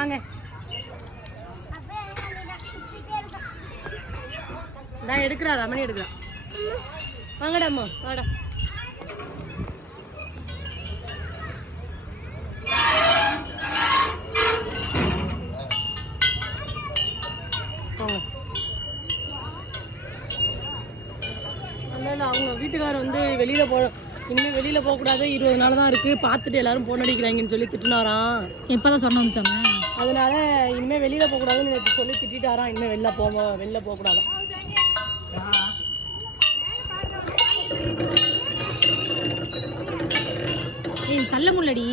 வாங்க. நான் எடுக்கிறா, ரமணி எடுக்கிறா. வாங்கடா அம்மா, வாடா. அவங்க வீட்டுக்காரர் வந்து வெளியில இனிமேல் வெளியில போகக்கூடாது, 20 நாள் தான் இருக்கு, பார்த்துட்டு எல்லாரும் போன் அடிக்கிறாங்கன்னு சொல்லி திட்டினாராம். எப்பதான் சொன்னேன். அதனால இனிமேல் வெளியில போகக்கூடாதுன்னு சொல்லி திட்டாராம். இனிமேல் வெளில போகக்கூடாது. தள்ள முள்ளடி